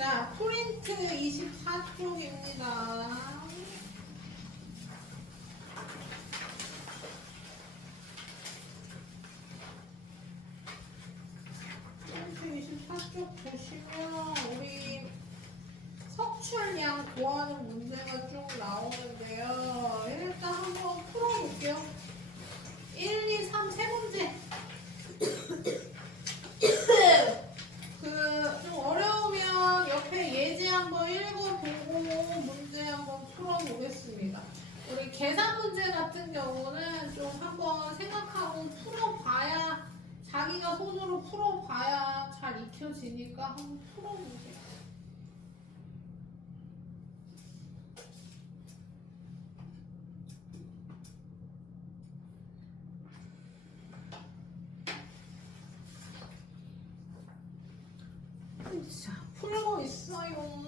자, 프린트 24쪽입니다. 프린트 24쪽 보시면 우리 석출량 구하는 문제가 쭉 나오는데요. 일단 한번 풀어볼게요. 1, 2, 3, 세 문제. 좀 어려우면 옆에 예제 한번 읽어보고 문제 한번 풀어보겠습니다. 우리 계산 문제 같은 경우는 좀 한번 생각하고 풀어봐야, 자기가 손으로 풀어봐야 잘 익혀지니까 한번 풀어보세요. 자, 풀고 있어요.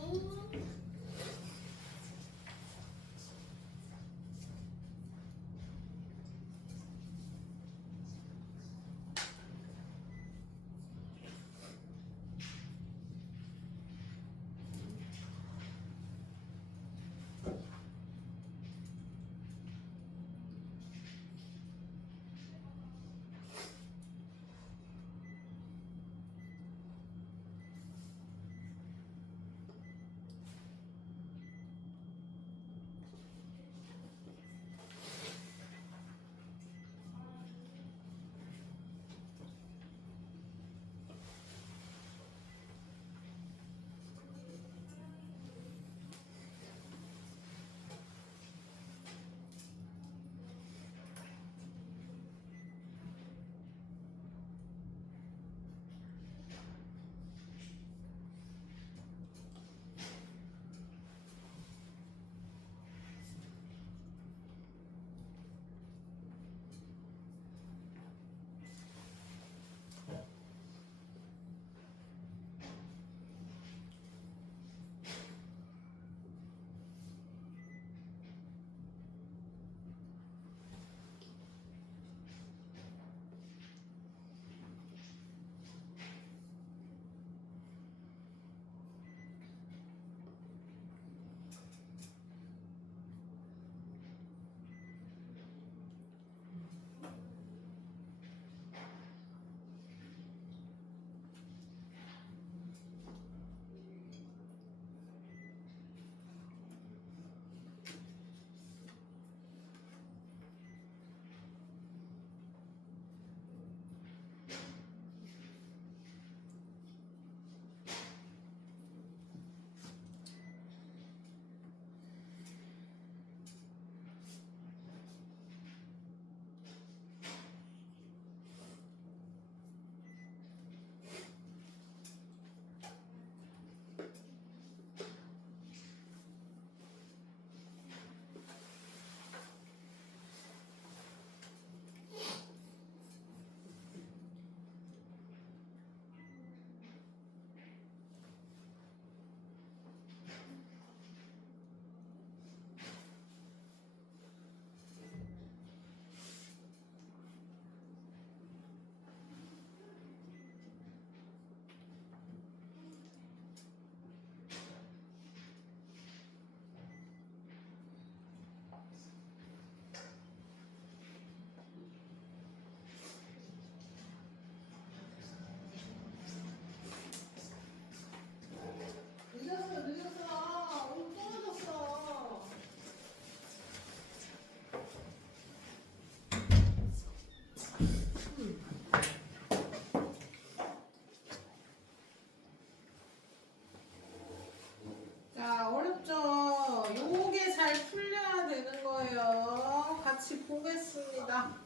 자, 어렵죠? 요게 잘 풀려야 되는 거예요. 같이 보겠습니다.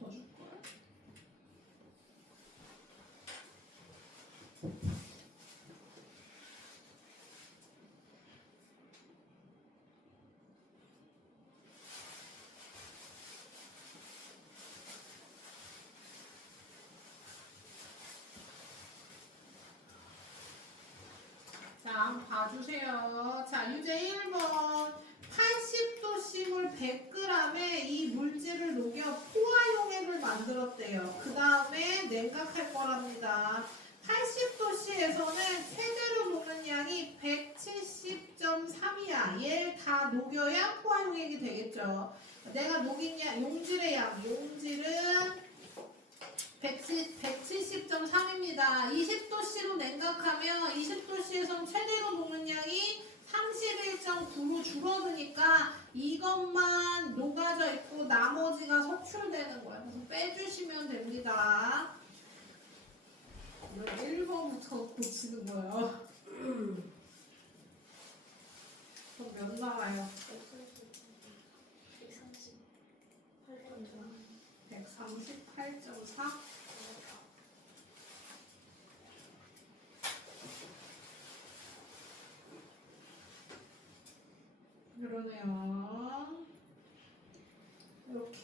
더 줄까요? 자, 한번 봐주세요. 자, 유제 1번. 80도씩을 100g에 다음에 이 물질을 녹여 포화용액을 만들었대요. 그 다음에 냉각할 거랍니다. 80도씨에서는 최대로 녹는 양이 170.3이야. 얘를 다 녹여야 포화용액이 되겠죠. 내가 녹인 양, 용질의 양, 용질은 170.3입니다. 20도씨로 냉각하면 20도씨에서는 최대로 녹는 양이 31.9로 줄어드니까 이것만 녹아져 있고 나머지가 석출되는 거예요. 그래서 빼주시면 됩니다. 1번부터 고치는 거예요. 그럼 몇 나와요? 138.4? 그러네요. 이렇게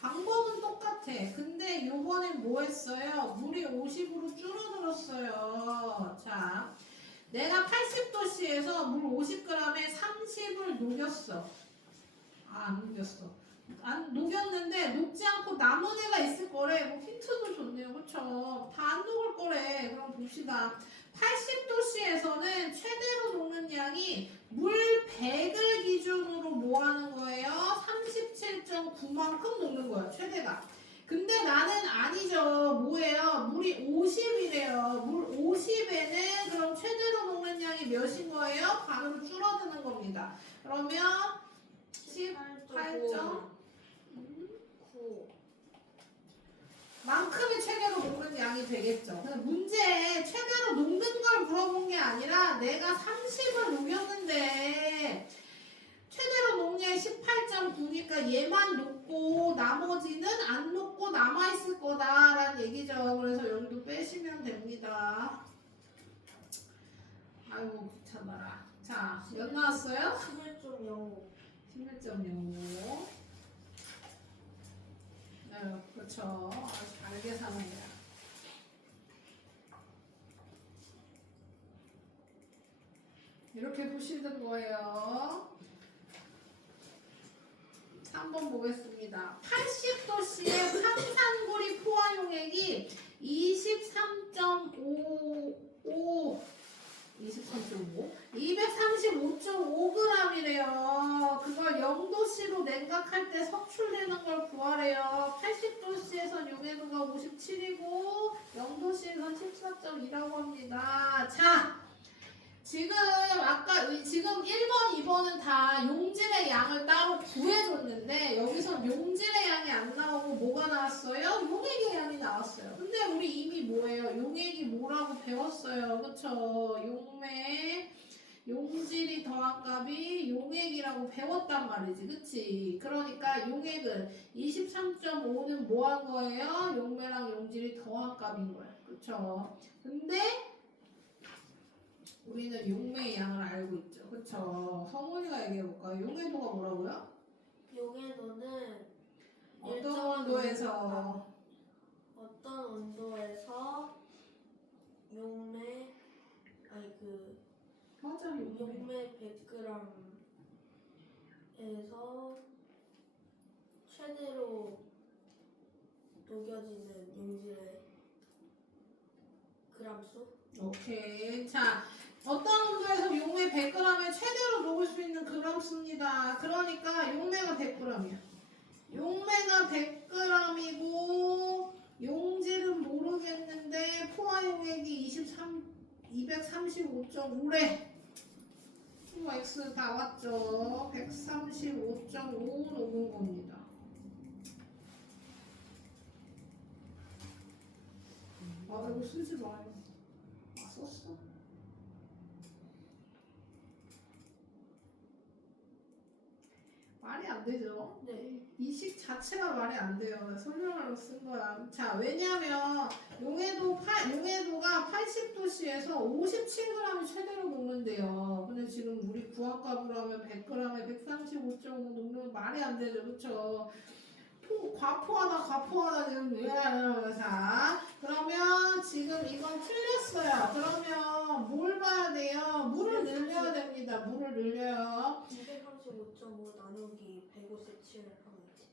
방법은 똑같아. 근데 요번엔 뭐 했어요? 물이 50으로 줄어들었어요. 자, 내가 80도씨에서 물 50g에 30을 녹였어. 안 녹였어. 안 녹였는데 녹지 않고 남은 애가 있을 거래. 뭐 힌트도 좋네요. 그쵸? 다 안 녹을 거래. 그럼 봅시다. 80도씨에서는 최대로 녹는 양이 물 100을 기준으로 뭐 하는 거예요? 37.9만큼 녹는 거예요. 최대가. 근데 나는 아니죠. 뭐예요? 물이 50이래요. 물 50에는 그럼 최대로 녹는 양이 몇인 거예요? 반으로 줄어드는 겁니다. 그러면 18.9 만큼이 최대로 녹는 양이 되겠죠. 근데 문제에 최대로 녹는 걸 물어본 게 아니라 내가 30을 녹였는데 최대로 녹량이 18.9니까 얘만 녹고 나머지는 안 녹고 남아있을 거다라는 얘기죠. 그래서 여기도 빼시면 됩니다. 아이고 귀찮아라. 자, 몇 나왔어요? 11.05. 11.05. 네, 그렇죠. 잘 계산해요. 이렇게 보시는 거예요. 3번 보겠습니다. 80도씨의 황산구리 포화용액이 23.5 235.5g이래요. 그걸 0도씨로 냉각할 때 석출되는 걸 구하래요. 80도씨에선 용해도가 57이고 0도씨에선 14.2라고 합니다. 자, 지금 1번, 2번은 다 용질의 양을 따로 구해줬는데 여기서 용질의 양이 안 나오고 뭐가 나왔어요? 용액의 양이 나왔어요. 근데 우리 이미 뭐예요? 용액이 뭐라고 배웠어요. 그쵸? 용맥, 용질이 더한 값이 용액이라고 배웠단 말이지. 그치? 그러니까 용액은 23.5는 뭐 한 거예요? 용매랑 용질이 더한 값인 거예요. 그쵸? 근데 우리는 용매의 양을 알고 있죠. 그쵸? 성훈이가 얘기해볼까요? 용해도가 뭐라고요? 용해도는 어떤 온도에서 용매 맞아, 용매. 용매 100g에서 최대로 녹여지는 용질의 그람수? 오케이. 자, 어떤 온도에서 용매 100g에 최대로 녹을 수 있는 그람수입니다. 그러니까 용매가 100g이야. 용매가 100g이고 용질은 모르겠는데 포화용액이 235.5래. X 다 왔죠. 135.5 녹은 겁니다. 아, 이거 쓰지 마요. 아, 썼어? 말이 안 되죠? 네. 이 식 자체가 말이 안 돼요. 설명하려고 쓴 거야. 자, 왜냐면 용해도가 80도씨에서 57g이 최대로 녹는데요. 근데 지금 우리 구한값으로 하면 100g에 135.5 녹는 말이 안 되죠. 그쵸? 과포하다 지금 자, 그러면 지금 이건 틀렸어요. 그러면 뭘 봐야 돼요? 물을 늘려야 됩니다. 물을 늘려요. 235. 35.5 나누기 157 하면 돼.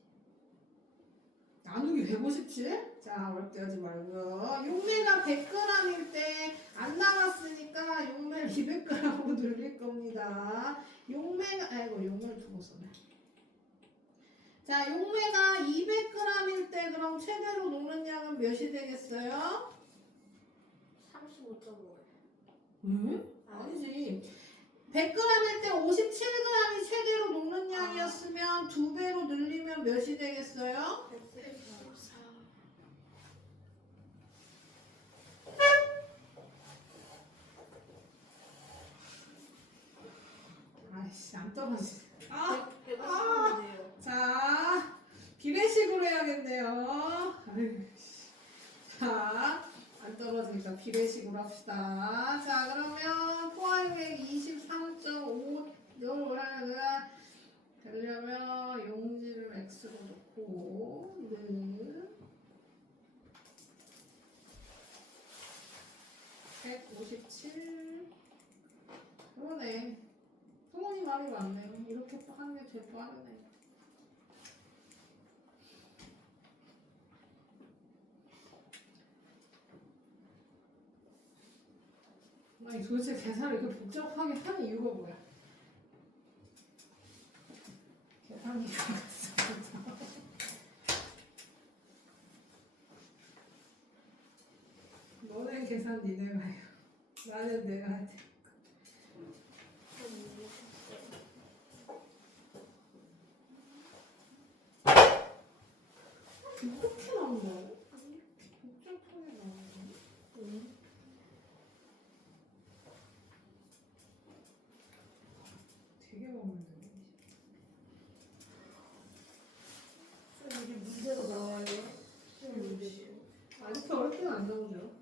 나누기 157? 자, 어렵게 하지 말고요. 용매가 100g일 때 안 나왔으니까 용매를 200g으로 늘릴 겁니다. 용매가, 아이고, 용매를 두고 썼네. 자, 용매가 200g일 때 그럼 최대로 녹는 양은 몇이 되겠어요? 35.5. 응? 아니지. 100g일 때 57g이 최대로 녹는 양이었으면 2배로 늘리면 몇이 되겠어요? 114. 아이씨, 안 떨어지. 150면 돼요. 자, 비례식으로 해야겠네요. 아유, 자, 안 떨어지니까 비례식으로 합시다. 자, 그러면 포화용액 23.5를 되려면 용지를 x로 놓고 는 157. 그러네. 소원이 말이 많네. 이렇게 하는 게 제일 빠르네. 아니 도대체 계산을 이렇게 복잡하게 하는 이유가 뭐야? 계산이 가겠어. 너네 계산 니네가 해요. 나는 내가 할 테니까. 이렇게 나온다고? 복잡하게 나오네. 되게 많은데. 이게 문제가 나와요. 아직도 어렵게는 안 나오죠.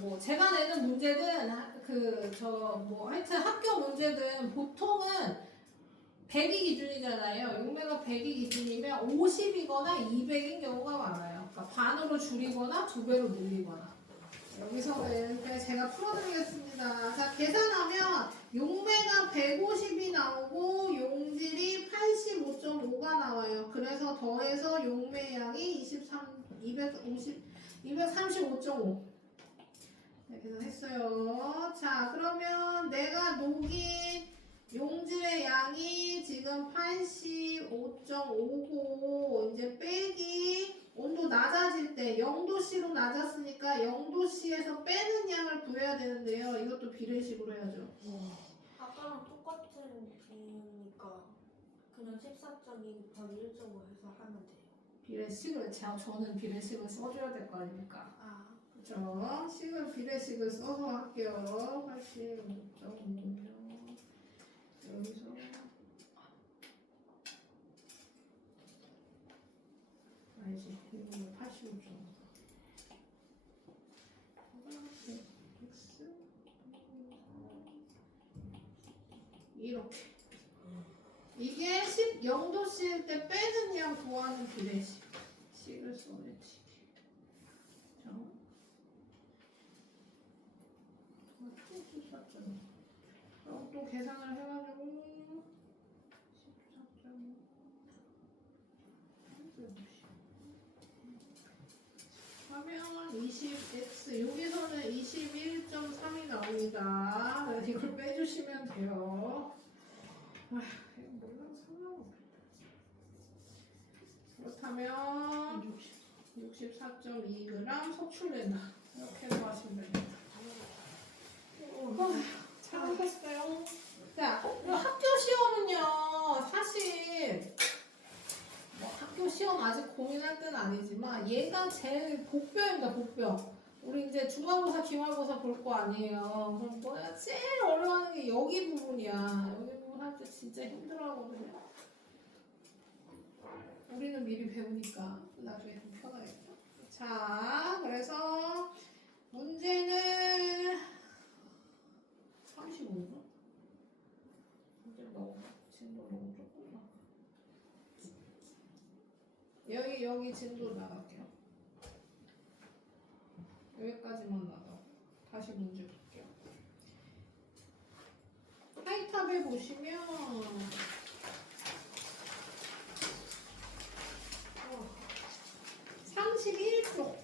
뭐 제가 내는 문제든 하여튼 학교 문제든 보통은 100이 기준이잖아요. 용매가 100이 기준이면 50이거나 200인 경우가 많아요. 그러니까 반으로 줄이거나 2배로 늘리거나. 여기서는 그냥 제가 풀어드리겠습니다. 자, 계산하면 용매가 150이 나오고 용질이 85.5가 나와요. 그래서 더해서 용매량이 235.5. 네, 계산했어요. 자, 그러면 내가 녹인 용질의 양이 지금 85.5고 이제 빼기 온도 낮아질 때 0도씨로 낮았으니까 0도씨에서 빼는 양을 구해야 되는데요. 이것도 비례식으로 해야죠. 아까랑 똑같은 비니까 그냥 14.2 곱하기 1.5 해서 하면 돼요. 비례식을 저는 비례식을 써줘야 될 거 아닙니까? 아, 그렇죠. 비례식을 써서 할게요. 85.5면 여기서 아니지, 이거는 85.5. 이렇게. 이게 0도씨일 때 빼는 양 구하는 비례식. 식을 써내지. 자. 그럼 또 계산을 해가지고 14.5 하면 20x 여기서는 21.3이 나옵니다. 이걸 빼주시면 돼요. 아휴, 이거 몰라서 상관없어. 그렇다면 64.2g 속출된다. 이렇게 하시면 됩니다. 잘하셨어요. 자, 학교 시험은요, 사실 학교 시험 아직 고민할 때는 아니지만 얘가 제일 복병입니다. 복병. 우리 이제 중간고사, 기말고사 볼 거 아니에요. 그럼 뭐야? 제일 어려워하는 게 여기 부분이야. 여기 부분 할 때 진짜 힘들어하거든요. 우리는 미리 배우니까 나중에 좀 편하겠죠. 자, 그래서 문제는 35분? 문제 너무 진도 너무 조금 나. 여기 진도 나갈게요. 여기까지만 나가고 다시 문제 볼게요. 보시면 31쪽.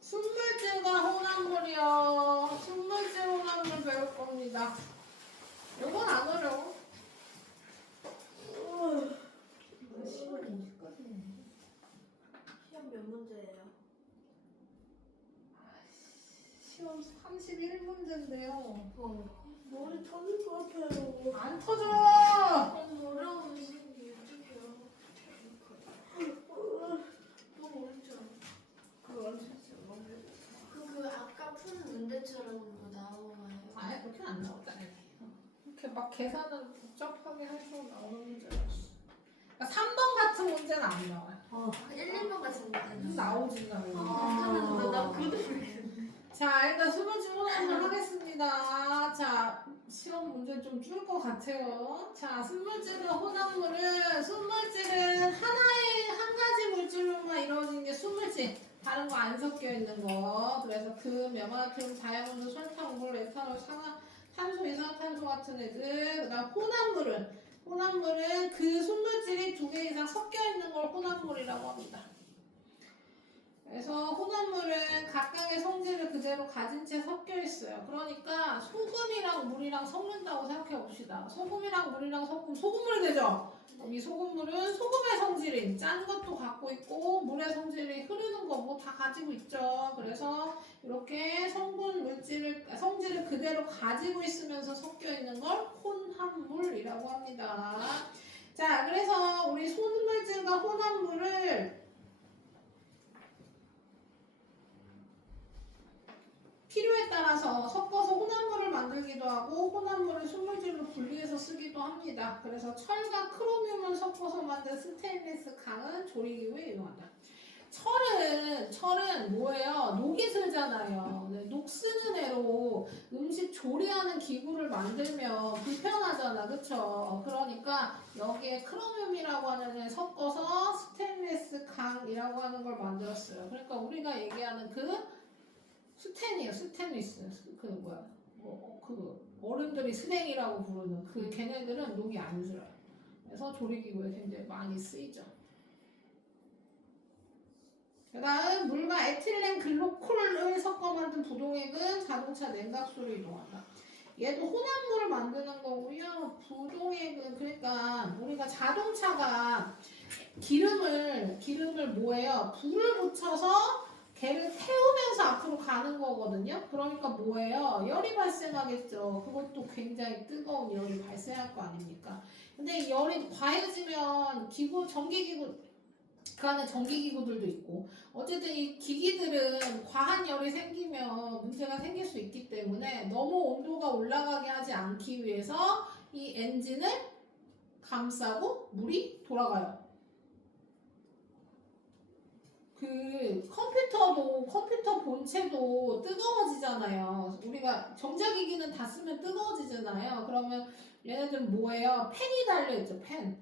순물질과 혼합물이요. 순물질 혼합물 배울 겁니다. 요건 안 어려워. 시험 몇 문제예요? 시험 31문제인데요. 머리 터질 것 같아요. 안 터져! 어려운 문제인데 어떡해요? 너무 어렵죠? 그 아까 푼 문제처럼 나오나요? 아예 그렇게 안 나오잖아. 이렇게 막 계산을 복잡하게 해서 나오는 문제였어. 그러니까 3번 같은 문제는 안 나와요. 1, 2번 같은 문제는 나오진 않아요. 나 그것도 모르겠네. 자, 일단 수분 질문을 하겠습니다. 자, 시험 문제 좀 줄 것 같아요. 자, 순물질과 혼합물은, 순물질은 한 가지 물질로만 이루어진 게 순물질. 다른 거 안 섞여 있는 거. 그래서 금, 염화륨, 다이아몬드, 설탕, 물, 에탄올, 탄소, 이산화탄소 같은 애들. 그 다음 혼합물은 그 순물질이 2개 이상 섞여 있는 걸 혼합물이라고 합니다. 그래서 혼합물은 각각의 성질을 그대로 가진 채 섞여 있어요. 그러니까 소금이랑 물이랑 섞는다고 생각해 봅시다. 소금이랑 물이랑 섞으면 소금물이 되죠? 이 소금물은 소금의 성질인 짠 것도 갖고 있고 물의 성질이 흐르는 거 뭐 다 가지고 있죠. 그래서 이렇게 성질을 그대로 가지고 있으면서 섞여 있는 걸 혼합물이라고 합니다. 자, 그래서 우리 순물질과 혼합물을 필요에 따라서 섞어서 혼합물을 만들기도 하고 혼합물을 순물질로 분리해서 쓰기도 합니다. 그래서 철과 크로뮴을 섞어서 만든 스테인리스 강은 조리기구에 이용한다. 철은 뭐예요? 녹이 슬잖아요. 녹 쓰는 애로 음식 조리하는 기구를 만들면 불편하잖아, 그쵸? 그러니까 여기에 크로뮴이라고 하는 애 섞어서 스테인리스 강이라고 하는 걸 만들었어요. 그러니까 우리가 얘기하는 그 스텐이에요, 스테인리스. 그 어른들이 스냉이라고 부르는 그 걔네들은 녹이 안 슬어요. 그래서 조리기구에 굉장히 많이 쓰이죠. 그 다음 물과 에틸렌 글루콜을 섞어 만든 부동액은 자동차 냉각수로 이동한다. 얘도 혼합물을 만드는 거고요. 부동액은 그러니까 우리가 자동차가 기름을 뭐예요? 불을 붙여서 걔를 태우면서 앞으로 가는 거거든요. 그러니까 뭐예요? 열이 발생하겠죠. 그것도 굉장히 뜨거운 열이 발생할 거 아닙니까? 근데 이 열이 과해지면 전기기구 그 안에 전기기구들도 있고 어쨌든 이 기기들은 과한 열이 생기면 문제가 생길 수 있기 때문에 너무 온도가 올라가게 하지 않기 위해서 이 엔진을 감싸고 물이 돌아가요. 그 컴퓨터 본체도 뜨거워지잖아요. 우리가 전자기기는 다 쓰면 뜨거워지잖아요. 그러면 얘네들은 뭐예요? 팬이 달려있죠. 팬.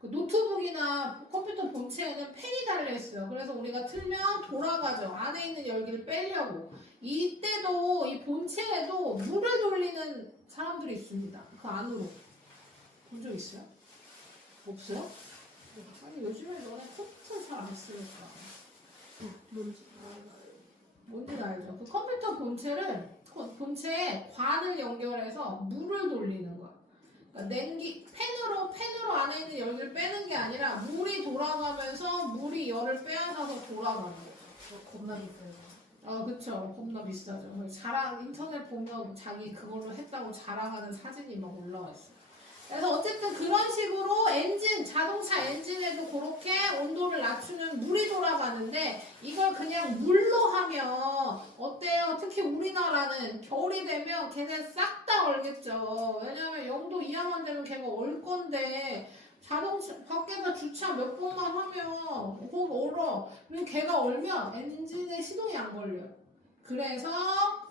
그 노트북이나 컴퓨터 본체에는 팬이 달려있어요. 그래서 우리가 틀면 돌아가죠. 안에 있는 열기를 빼려고. 이때도 이 본체에도 물을 돌리는 사람들이 있습니다. 그 안으로. 본 적 있어요? 없어요? 아니 요즘에 너네 컴퓨터 잘 안 쓰니까. 뭔지 알죠? 그 컴퓨터 본체에 관을 연결해서 물을 돌리는 거야. 그러니까 팬으로 안에 있는 열기를 빼는 게 아니라 물이 돌아가면서 물이 열을 빼앗아서 돌아가는 거죠. 겁나 비싸요. 그쵸. 겁나 비싸죠. 인터넷 보면 자기 그걸로 했다고 자랑하는 사진이 막 올라와 있어요. 그래서 어쨌든 그런 식으로 자동차 엔진에도 그렇게 온도를 낮추는 물이 돌아가는데 이걸 그냥 물로 하면 어때요? 특히 우리나라는 겨울이 되면 걔네 싹 다 얼겠죠. 왜냐면 0도 이하만 되면 걔가 얼 건데 자동차 밖에다 주차 몇 번만 하면 그건 얼어. 그리고 걔가 얼면 엔진에 시동이 안 걸려요. 그래서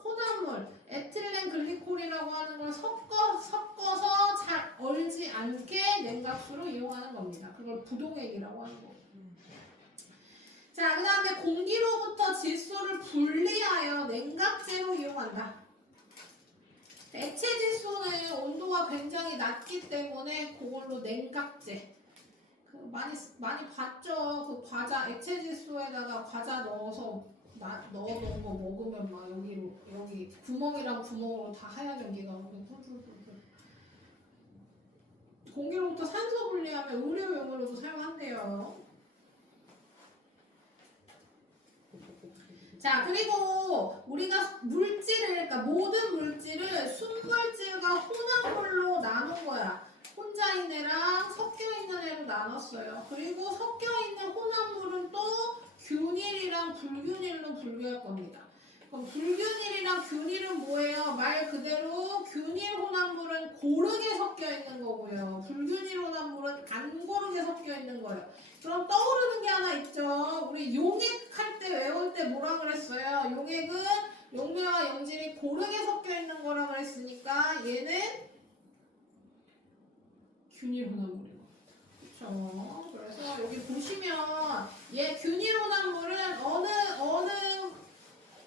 혼합물 에틸렌 글리콜이라고 하는 걸 섞어서 잘 얼지 않게 냉각수로 이용하는 겁니다. 그걸 부동액이라고 하는 거고. 자, 그 다음에 공기로부터 질소를 분리하여 냉각제로 이용한다. 액체 질소는 온도가 굉장히 낮기 때문에 그걸로 냉각제. 많이 봤죠? 그 과자, 액체 질소에다가 과자 넣어서 넣어놓은 거 먹으면 막 여기 구멍이랑 구멍으로 다 하얀 연기가 훌훌훌훌. 공기로부터 산소 분리하면 의료용으로도 사용한대요. 자, 그리고 우리가 그러니까 모든 물질을 순물질과 혼합물로 나눈 거야. 혼자 있는 애랑 섞여 있는 애로 나눴어요. 그리고 섞여 있는 혼합물은 또 균일이랑 불균일로 분류할 겁니다. 그럼 불균일이랑 균일은 뭐예요? 말 그대로 균일 혼합물은 고르게 섞여 있는 거고요. 불균일 혼합물은 안 고르게 섞여 있는 거예요. 그럼 떠오르는 게 하나 있죠. 우리 용액할 때 외울 때 뭐라 그랬어요? 용액은 용매와 염질이 고르게 섞여 있는 거라 그랬으니까 얘는 균일 혼합물이고. 그렇죠. 그래서 여기 보시면 얘 균일 혼합물은 어느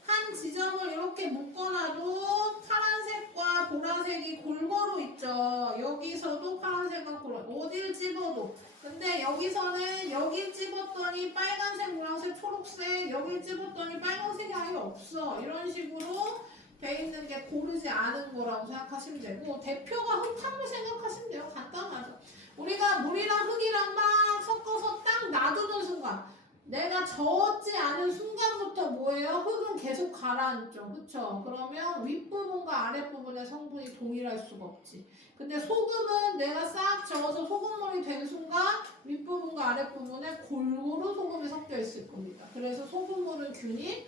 한 지점을 이렇게 묶어놔도 파란색과 보라색이 골고루 있죠. 여기서도 파란색과 보라색 어딜 집어도. 근데 여기서는 여길 집었더니 빨간색, 노란색, 초록색, 여길 집었더니 빨간색이 아예 없어. 이런 식으로 돼 있는 게 고르지 않은 거라고 생각하시면 되고, 대표가 흙탕물 생각하시면 돼요. 간단하죠. 우리가 물이랑 흙이랑 막 섞어서 딱 놔두는 순간, 내가 저었지 않은 순간부터 뭐예요? 흙은 계속 가라앉죠. 그쵸? 그러면 윗부분과 아랫부분의 성분이 동일할 수가 없지. 근데 소금은 내가 싹 저어서 소금물이 된 순간 윗부분과 아랫부분에 골고루 소금이 섞여 있을 겁니다. 그래서 소금물은 균일,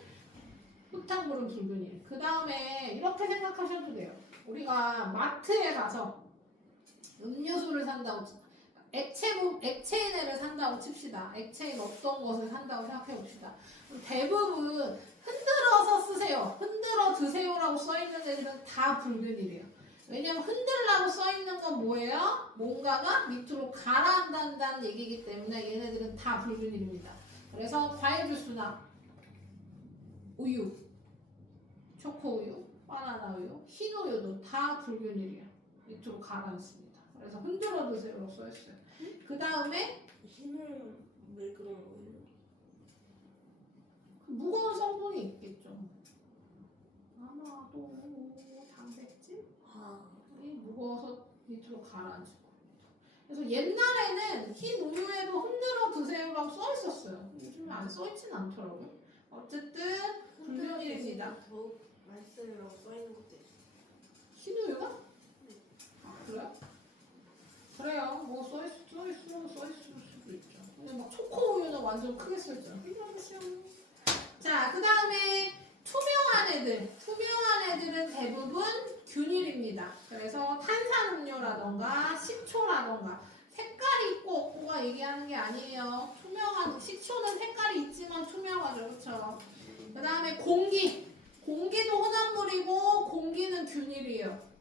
흙탕물은 불균일. 그 다음에 이렇게 생각하셔도 돼요. 우리가 마트에 가서 음료수를 산다고 액체인 애를 산다고 칩시다. 액체인 없던 것을 산다고 생각해 봅시다. 대부분 흔들어서 쓰세요. 흔들어 드세요라고 써있는 애들은 다 불균일이에요. 왜냐면 흔들라고 써있는 건 뭐예요? 뭔가가 밑으로 가라앉는다는 얘기이기 때문에 얘네들은 다 불균일입니다. 그래서 과일 주스나 우유, 초코우유, 바나나 우유, 흰 우유도 다 불균일이에요. 밑으로 가라앉습니다. 그래서 흔들어 드세요라고 써있어요. 그 다음에 흰은 왜 그런 거예요? 무거운 성분이 있겠죠. 아마도 단백질이 무거워서 밑으로 가라앉을 겁니다. 그래서 옛날에는 흰 우유에도 흔들어 드세요라고 써 있었어요. 요즘에 안 써 있진 않더라고요. 어쨌든 불균일입니다. 더욱 맛있어요라고 써있는 것도 있어요. 흰 우유가? 아, 그래요? 그래요. 뭐 써 있을 수도 있죠. 근데 막 초코 우유는 완전 크게 써있잖아. 자, 그 다음에 투명한 애들은 대부분 균일입니다. 그래서 탄산음료라던가 식초라던가 색깔이 있고 없고가 얘기하는 게 아니에요. 투명한 식초는 색깔이 있지만 투명하죠, 그렇죠? 그 다음에 공기도 혼합물이고 공기는 균일이에요.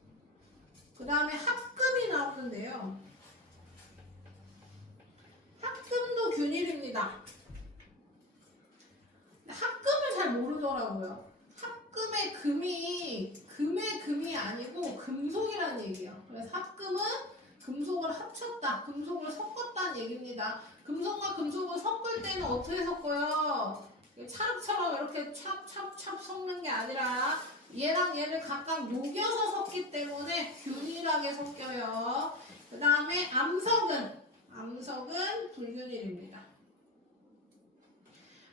그 다음에 합금이 나오는데요. 합금도 균일입니다. 합금을 잘 모르더라고요. 합금의 금이 아니고 금속이라는 얘기예요. 그래서 합금은 금속을 합쳤다, 금속을 섞었다는 얘기입니다. 금속과 금속을 섞을 때는 어떻게 섞어요? 찰흙처럼 이렇게 찹찹찹 섞는 게 아니라 얘랑 얘를 각각 녹여서 섞기 때문에 균일하게 섞여요. 그 다음에 암석은 불균일입니다.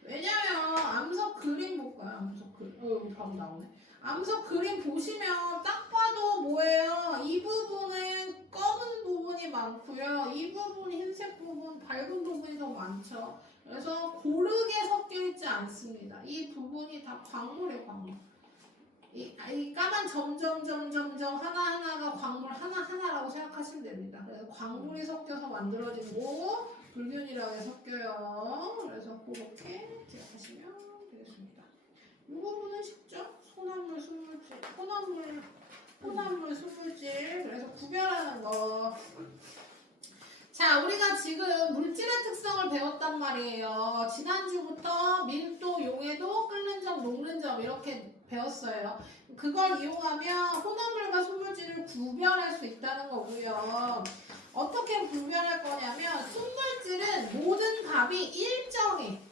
왜냐면 암석 그림 볼까요? 암석 그림. 여기 바로 나오네. 암석 그림 보시면 딱 봐도 뭐예요? 이 부분은 검은 부분이 많고요. 이 부분 흰색 부분, 밝은 부분이 더 많죠. 그래서 고르게 섞여 있지 않습니다. 이 부분이 다 광물이에요, 광물. 이 까만 점점 하나하나가 광물 하나하나라고 생각하시면 됩니다. 그래서 광물이 섞여서 만들어진 거 불균일하게 섞여요. 그래서 그렇게 기억하시면 되겠습니다. 이 부분은 쉽죠? 혼합물, 순물질. 그래서 구별하는 거. 자, 우리가 지금 물질의 특성 특성을 배웠단 말이에요. 지난주부터 밀도, 용해도, 끓는 점, 녹는 점 이렇게 배웠어요. 그걸 이용하면 혼합물과 소물질을 구별할 수 있다는 거고요. 어떻게 구별할 거냐면 순물질은 모든 값이 일정해.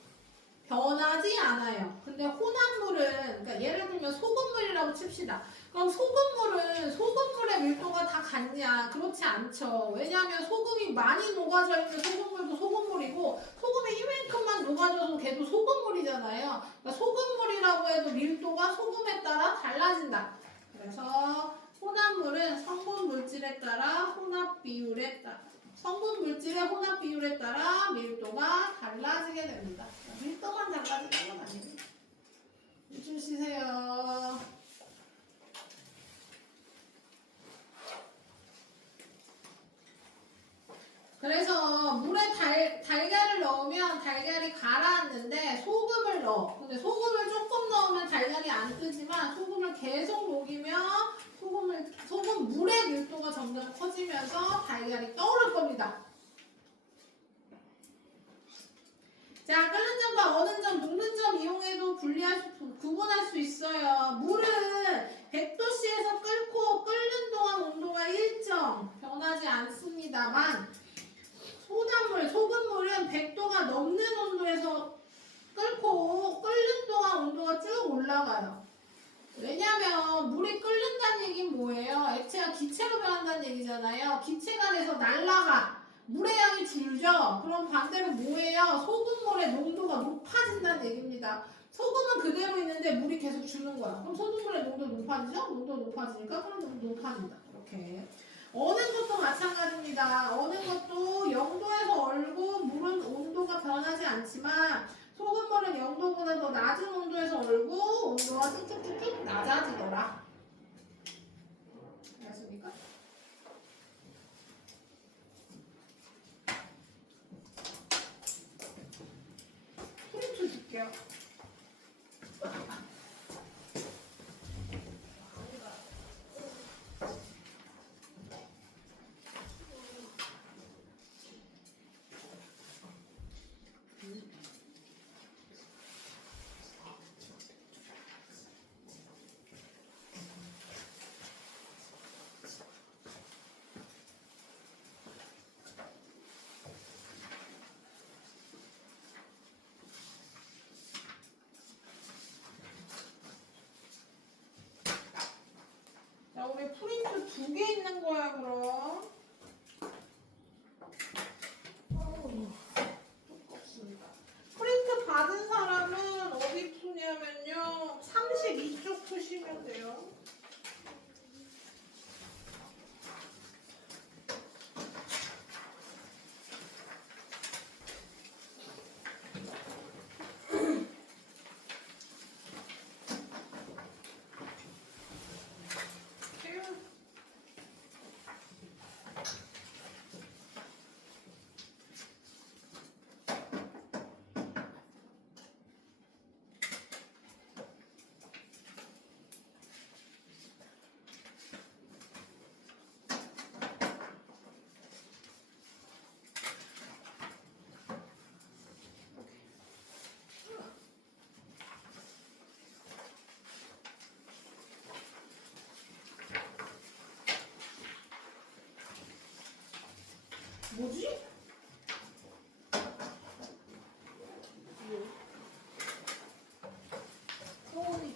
변하지 않아요. 근데 혼합물은, 그러니까 예를 들면 소금물이라고 칩시다. 그럼 소금물은 소금물의 밀도가 다 같냐? 그렇지 않죠. 왜냐하면 소금이 많이 녹아져 있는 소금물도 소금물이고 소금이 이만큼만 녹아져도 걔도 소금물이잖아요. 그러니까 소금물이라고 해도 밀도가 소금에 따라 달라진다. 그래서 혼합물은 성분 물질에 따라 혼합 비율에 따라 성분 물질의 혼합 비율에 따라 밀도가 달라지게 됩니다. 밀도만 달라지는 건 아니에요. 줄 쉬세요. 그래서 물에 달걀을 넣으면 달걀이 가라앉는데 소금을 넣어. 근데 소금을 조금 넣으면 달걀이 안 뜨지만 소금을 계속 녹이면 물의 밀도가 점점 커지면서 달걀이 떠오를 겁니다. 자, 끓는 점과 어는 점, 녹는 점 이용해도 구분할 수 있어요. 물은 100도씨에서 끓고 끓는 동안 온도가 일정 변하지 않습니다만 소금물은 100도가 넘는 온도에서 끓고 끓는 동안 온도가 쭉 올라가요. 왜냐면 물이 끓는다는 얘기는 뭐예요? 액체가 기체로 변한다는 얘기잖아요. 기체가 돼서 날아가. 물의 양이 줄죠? 그럼 반대로 뭐예요? 소금물의 농도가 높아진다는 얘기입니다. 소금은 그대로 있는데 물이 계속 주는 거야. 그럼 소금물의 농도 높아지죠? 농도 높아지니까 그럼 높아진다. 이렇게. 어는 것도 마찬가지입니다. 어는 것도 0도에서 얼고 물은 온도가 변하지 않지만 소금물은 0도보다 더 낮은 온도에서 얼고 온도가 쭉쭉쭉쭉 낮아지더라. 알았습니까? 프린트 줄게요. 자, 우리 프린트 2개 있는 거야, 그럼. 두껍습니다. 프린트 받은 사람은 어디 푸냐면요. 32쪽 푸시면 돼요. 뭐지? 소원이.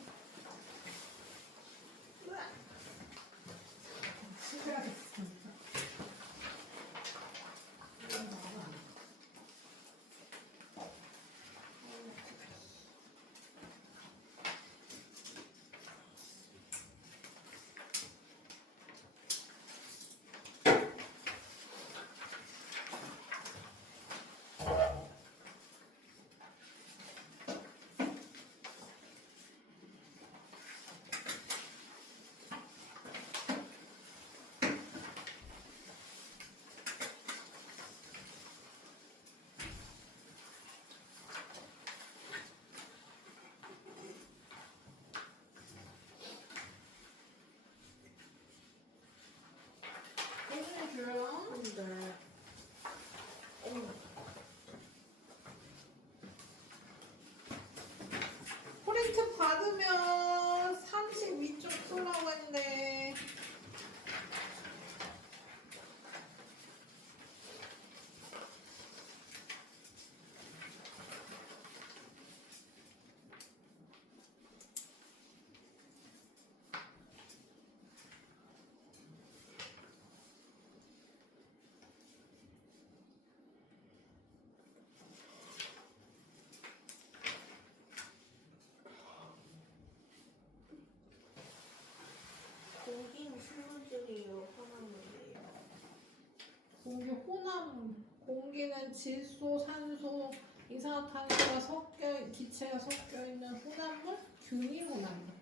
질소, 산소, 이산화탄소가 기체가 섞여 있는 혼합물, 균일 혼합물.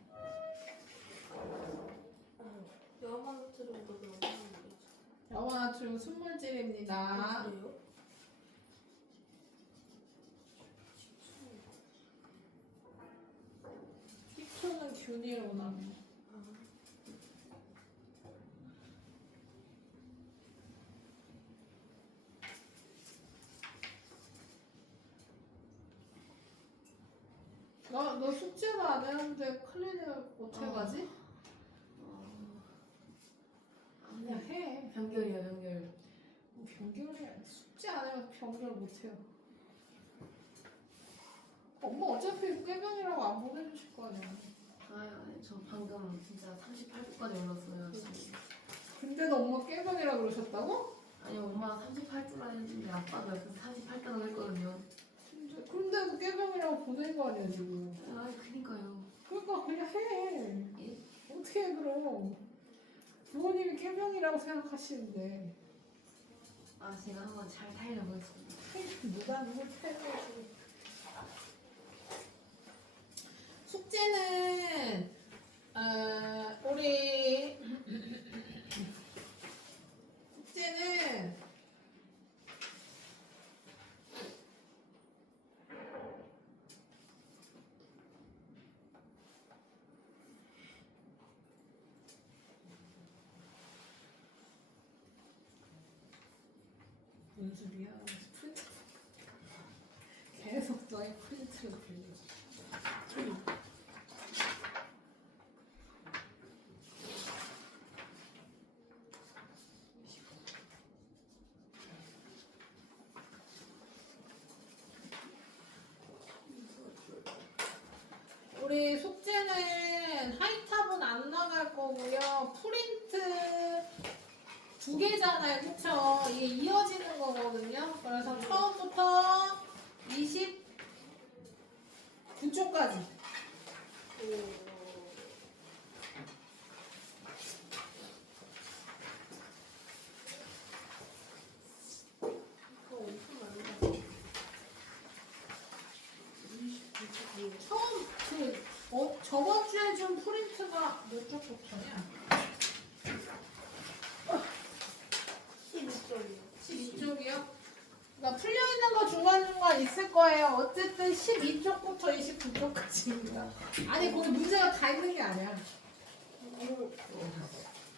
여마트는 거 너무 많이 염화나트륨 순물질입니다. 그래요? 식초는 균일 혼합물. 너 숙제도 안 했는데 클리닉을 어떻게 가지? 그냥 해. 변결이야 변결. 뭐 변결해. 숙제 안 해서 변결 못 해요. 엄마 어차피 꾀병이라고 안 보내주실 거 아니야. 아니 저 방금 진짜 38도까지 올랐어요 지금. 근데도 엄마 꾀병이라고 그러셨다고? 아니 엄마가 38도라 했는데 아빠가 옆에서 38도라고 했거든요. 근데도 꾀병이라고 보낸 거 아니야 지금. 아 그니까요. 그러니까 그냥 해. 예? 어떻게 해 그럼. 부모님이 꾀병이라고 생각하시는데 아 제가 한번 잘 타이려고 했습니다. 누가 누굴 패려고. 숙제는 우리 숙제는 무슨 소리야? 프린트 계속 너의 프린트를 돌려. 우리 숙제는 하이탑은 안 나갈 거고요. 프린트 두 개잖아요, 그쵸? 이게 이어지는 거거든요. 그래서 처음부터 29쪽까지. 처음 저번 주에 준 프린트가 몇 쪽부터냐? 12점이요. 12쪽이요? 그러니까 풀려있는 거 중간중간 있을 거예요. 어쨌든 12쪽부터 29쪽까지입니다. 아니, 거기 문제가 다 있는 게 아니야.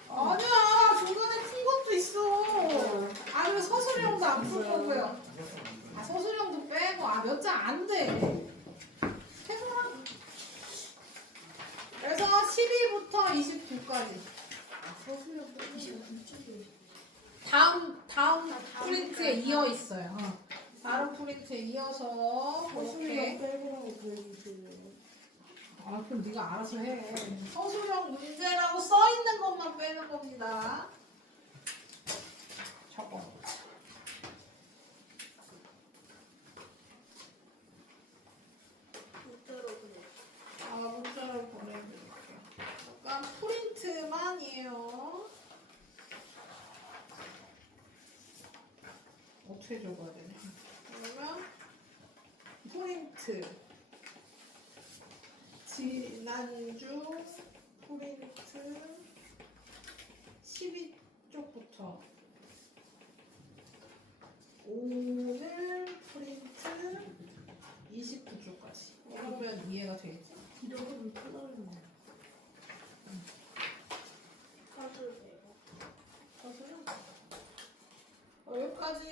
아니야, 중간에 푼 것도 있어. 아니면 서술형도 안 풀 거고요. 아, 서술형도 빼고, 몇 장 안 돼. 해봐. 그래서 12부터 29까지. 서술형도 29점이요. 다음 프린트에 이어 있어요. 다른 프린트에 이어서 서술형 이렇게. 빼고라고 그려주세요. 아, 그럼 네가 알아서 해. 서술형 문제라고 써 있는 것만 빼는 겁니다. 저거. 문자로 그려. 문자를 보내드릴게요. 잠깐 프린트만이에요. 어떻게 적어야 되냐? 그러면 프린트 지난주 프린트 12쪽부터 오늘 프린트 29쪽까지. 그러면 이해가 되겠지? 이러면 편하겠네. 카드예요. 여기까지